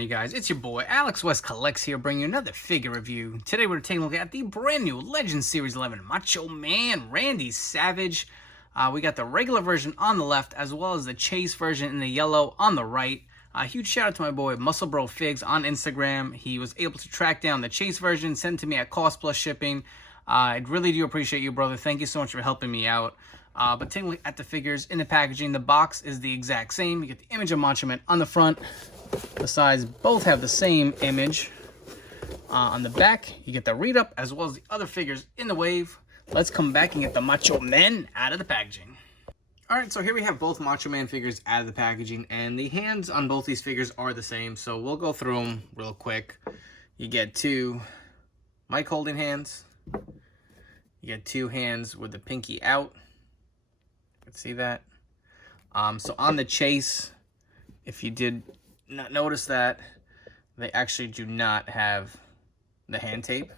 on, you guys? It's your boy Alex West Collects here, bringing you another figure review. Today we're taking a look at the brand new Legends Series 11 Macho Man Randy Savage. We got the regular version on the left, as well as the Chase version in the yellow on the right. Huge shout out to my boy Muscle Bro Figs on Instagram. He was able to track down the Chase version, send it to me at cost plus shipping. I really do appreciate you, brother. Thank you so much for helping me out. But taking a look at the figures in the packaging, the box is the exact same. You get the image of Macho Man on the front. The sides both have the same image. On the back, you get the read-up as well as the other figures in the wave. Let's come back and get the Macho Man out of the packaging. Alright, so here we have both Macho Man figures out of the packaging, and the hands on both these figures are the same, so we'll go through them real quick. You get two mic holding hands. You get two hands with the pinky out. You can see that. So on the Chase, if you did not notice that, they actually do not have the hand tape.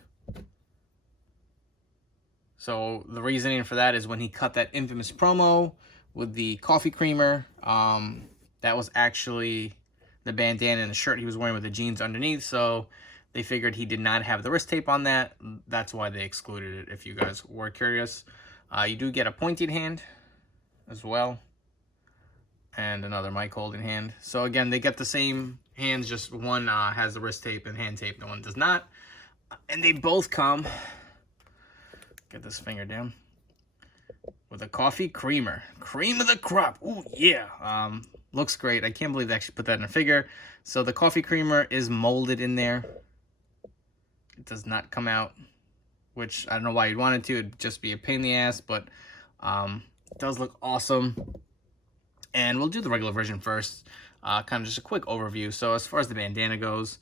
So the reasoning for that is when he cut that infamous promo with the coffee creamer, that was actually the bandana and the shirt he was wearing with the jeans underneath. So they figured he did not have the wrist tape on that. That's why they excluded it, if you guys were curious. You do get a pointed hand as well, and another mic holding hand. So again, they get the same hands, just one has the wrist tape and hand tape, and one does not. And they both come, get this finger down, with a coffee creamer. Cream of the crop. Ooh, yeah. Looks great. I can't believe they actually put that in a figure. So the coffee creamer is molded in there. It does not come out, which I don't know why you'd want it to. It'd just be a pain in the ass, but it does look awesome. And we'll do the regular version first, kind of just a quick overview. So as far as the bandana goes,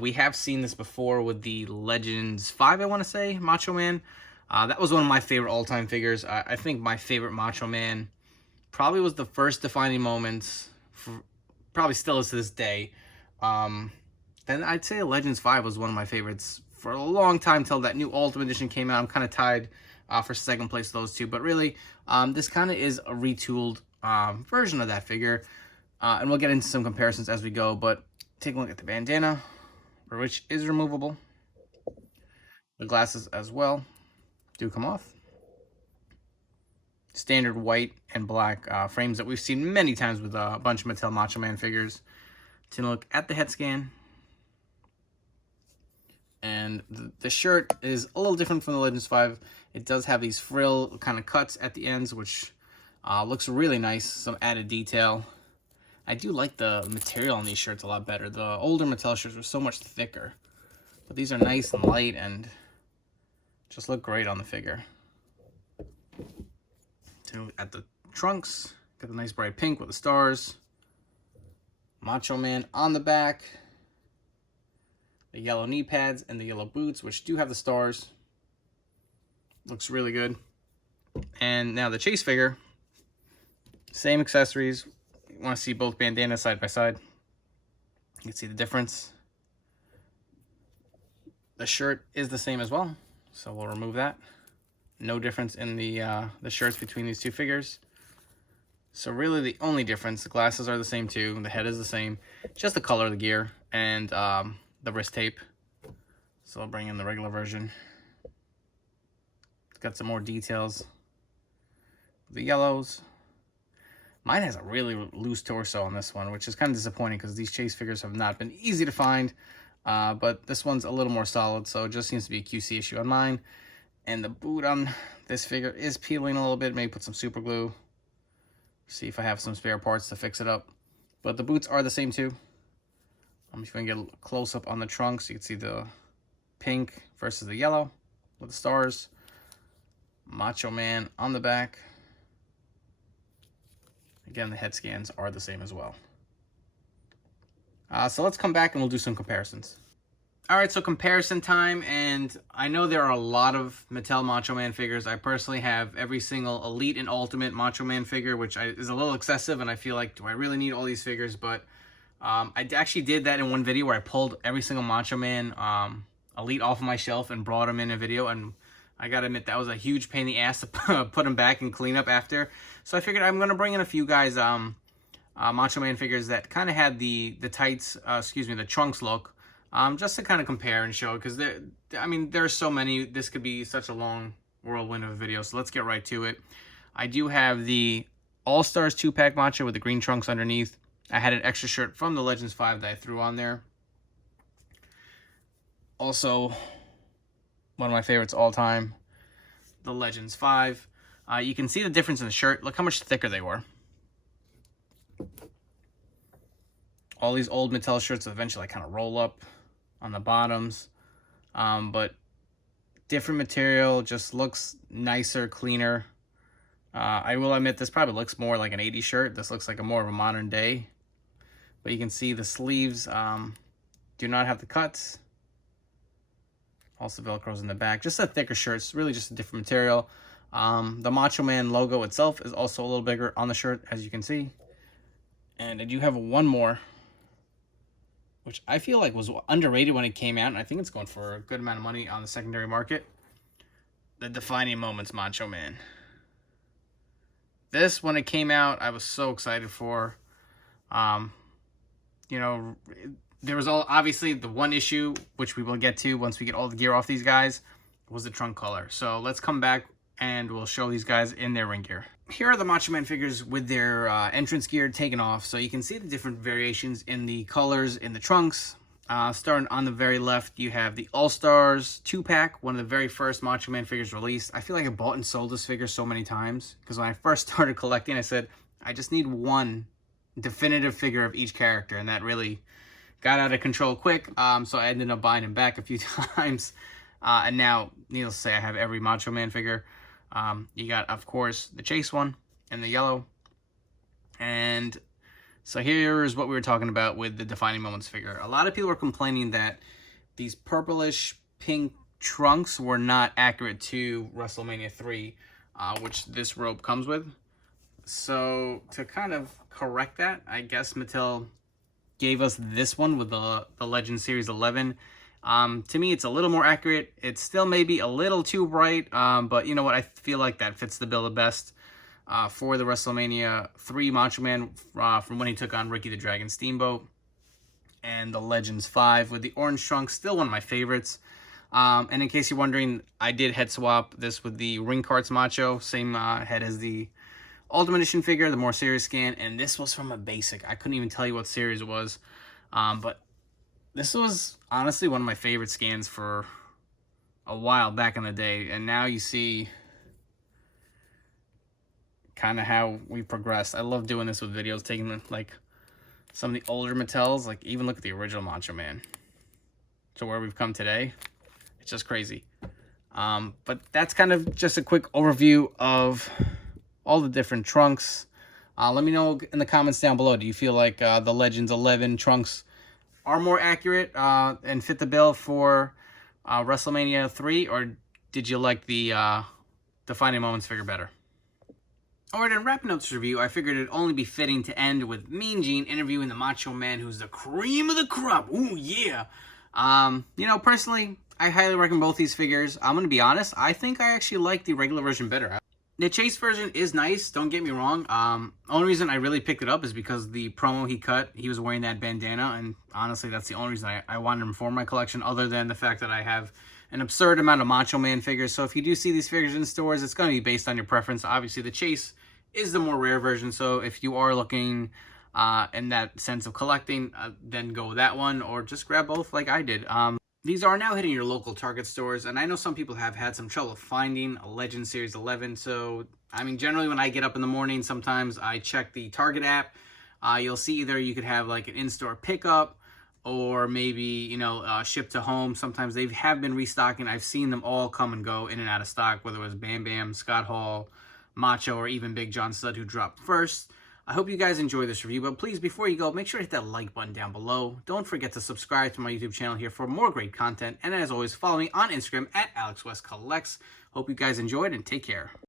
we have seen this before with the Legends 5, I want to say, Macho Man. That was one of my favorite all-time figures. I think my favorite Macho Man probably was the first defining moments, probably still is to this day. Then I'd say Legends 5 was one of my favorites for a long time till that new Ultimate Edition came out. I'm kind of tied for second place those two. But really, this kind of is a retooled version of that figure, and we'll get into some comparisons as we go. But take a look at the bandana, which is removable. The glasses as well do come off. Standard white and black frames that we've seen many times with a bunch of Mattel Macho Man figures. Take a look at the head scan, and the shirt is a little different from the Legends 5. It does have these frill kind of cuts at the ends, which looks really nice, some added detail. I do like the material on these shirts a lot better. The older Mattel shirts were so much thicker, but these are nice and light and just look great on the figure. At the trunks, got the nice bright pink with the stars. Macho Man on the back. The yellow knee pads and the yellow boots, which do have the stars. Looks really good. And now the Chase figure. Same accessories. You want to see both bandanas side by side. You can see the difference. The shirt is the same as well, so we'll remove that. No difference in the shirts between these two figures. So really the only difference, the glasses are the same too, the head is the same, just the color of the gear and the wrist tape. So I'll bring in the regular version. It's got some more details. The yellows. Mine has a really loose torso on this one, which is kind of disappointing because these Chase figures have not been easy to find. But this one's a little more solid, so it just seems to be a QC issue on mine. And the boot on this figure is peeling a little bit. Maybe put some super glue. See if I have some spare parts to fix it up. But the boots are the same too. I'm just going to get a close up on the trunk so you can see the pink versus the yellow with the stars. Macho Man on the back. Again, the head scans are the same as well. So let's come back and we'll do some comparisons. Alright, so comparison time, and I know there are a lot of Mattel Macho Man figures. I personally have every single Elite and Ultimate Macho Man figure, which is a little excessive, and I feel like, do I really need all these figures? But I actually did that in one video where I pulled every single Macho Man Elite off of my shelf and brought them in a video, and I gotta admit, that was a huge pain in the ass to put them back and clean up after. So I figured I'm gonna bring in a few guys Macho Man figures that kind of had the tights, the trunks look, just to kind of compare and show, because there's so many. This could be such a long whirlwind of a video, so let's get right to it. I do have the All-Stars 2-pack Macho with the green trunks underneath. I had an extra shirt from the Legends 5 that I threw on there. Also, one of my favorites all time, the Legends 5. You can see the difference in the shirt. Look how much thicker they were. All these old Mattel shirts eventually kind of roll up on the bottoms. But different material, just looks nicer, cleaner. I will admit this probably looks more like an 80s shirt. This looks like more of a modern day. But you can see the sleeves do not have the cuts. Also Velcros in the back. Just a thicker shirt. It's really just a different material. The Macho Man logo itself is also a little bigger on the shirt, as you can see. And I do have one more, which I feel like was underrated when it came out, and I think it's going for a good amount of money on the secondary market. The Defining Moments Macho Man. This, when it came out, I was so excited for. You know, there was obviously the one issue, which we will get to once we get all the gear off these guys, was the trunk color. So let's come back and we'll show these guys in their ring gear. Here are the Macho Man figures with their entrance gear taken off. So you can see the different variations in the colors in the trunks. Starting on the very left, you have the All-Stars 2-pack, one of the very first Macho Man figures released. I feel like I bought and sold this figure so many times, because when I first started collecting, I said, I just need one definitive figure of each character, and that really got out of control quick. So I ended up buying him back a few times. And now, needless to say, I have every Macho Man figure. You got, of course, the Chase one in the yellow. And so here's what we were talking about with the Defining Moments figure. A lot of people were complaining that these purplish pink trunks were not accurate to WrestleMania 3, which this robe comes with. So to kind of correct that, I guess Mattel gave us this one with the Legend Series 11. To me, it's a little more accurate. It's still maybe a little too bright, but you know what? I feel like that fits the bill the best for the WrestleMania 3 Macho Man from when he took on Ricky the Dragon Steamboat. And the Legends 5 with the orange trunks, still one of my favorites. And in case you're wondering, I did head swap this with the Ring Carts Macho, same head as the Ultimate Edition figure, the more serious scan, and this was from a basic. I couldn't even tell you what series it was, but this was honestly one of my favorite scans for a while back in the day, and now you see kind of how we progressed. I love doing this with videos, taking like some of the older Mattels, like even look at the original Macho Man to where we've come today. It's just crazy. But that's kind of just a quick overview of all the different trunks. Let me know in the comments down below. Do you feel like the Legends 11 trunks are more accurate and fit the bill for WrestleMania 3, or did you like the Defining Moments figure better? Alright, in wrapping up this review, I figured it'd only be fitting to end with Mean Gene interviewing the Macho Man, who's the cream of the crop. Ooh, yeah. You know, personally, I highly recommend both these figures. I'm going to be honest, I think I actually like the regular version better. The Chase version is nice, don't get me wrong. Only reason I really picked it up is because the promo he cut, he was wearing that bandana, and honestly, that's the only reason I wanted him for my collection, other than the fact that I have an absurd amount of Macho Man figures. So if you do see these figures in stores, it's going to be based on your preference. Obviously, the Chase is the more rare version, so if you are looking in that sense of collecting, then go with that one, or just grab both like I did. These are now hitting your local Target stores, and I know some people have had some trouble finding a Legend Series 11, so, I mean, generally when I get up in the morning, sometimes I check the Target app. You'll see either you could have, like, an in-store pickup, or maybe, you know, ship to home. Sometimes they have been restocking. I've seen them all come and go in and out of stock, whether it was Bam Bam, Scott Hall, Macho, or even Big John Studd, who dropped first. I hope you guys enjoyed this review, but please, before you go, make sure to hit that like button down below. Don't forget to subscribe to my YouTube channel here for more great content. And as always, follow me on Instagram at AlexWestCollects. Hope you guys enjoyed, and take care.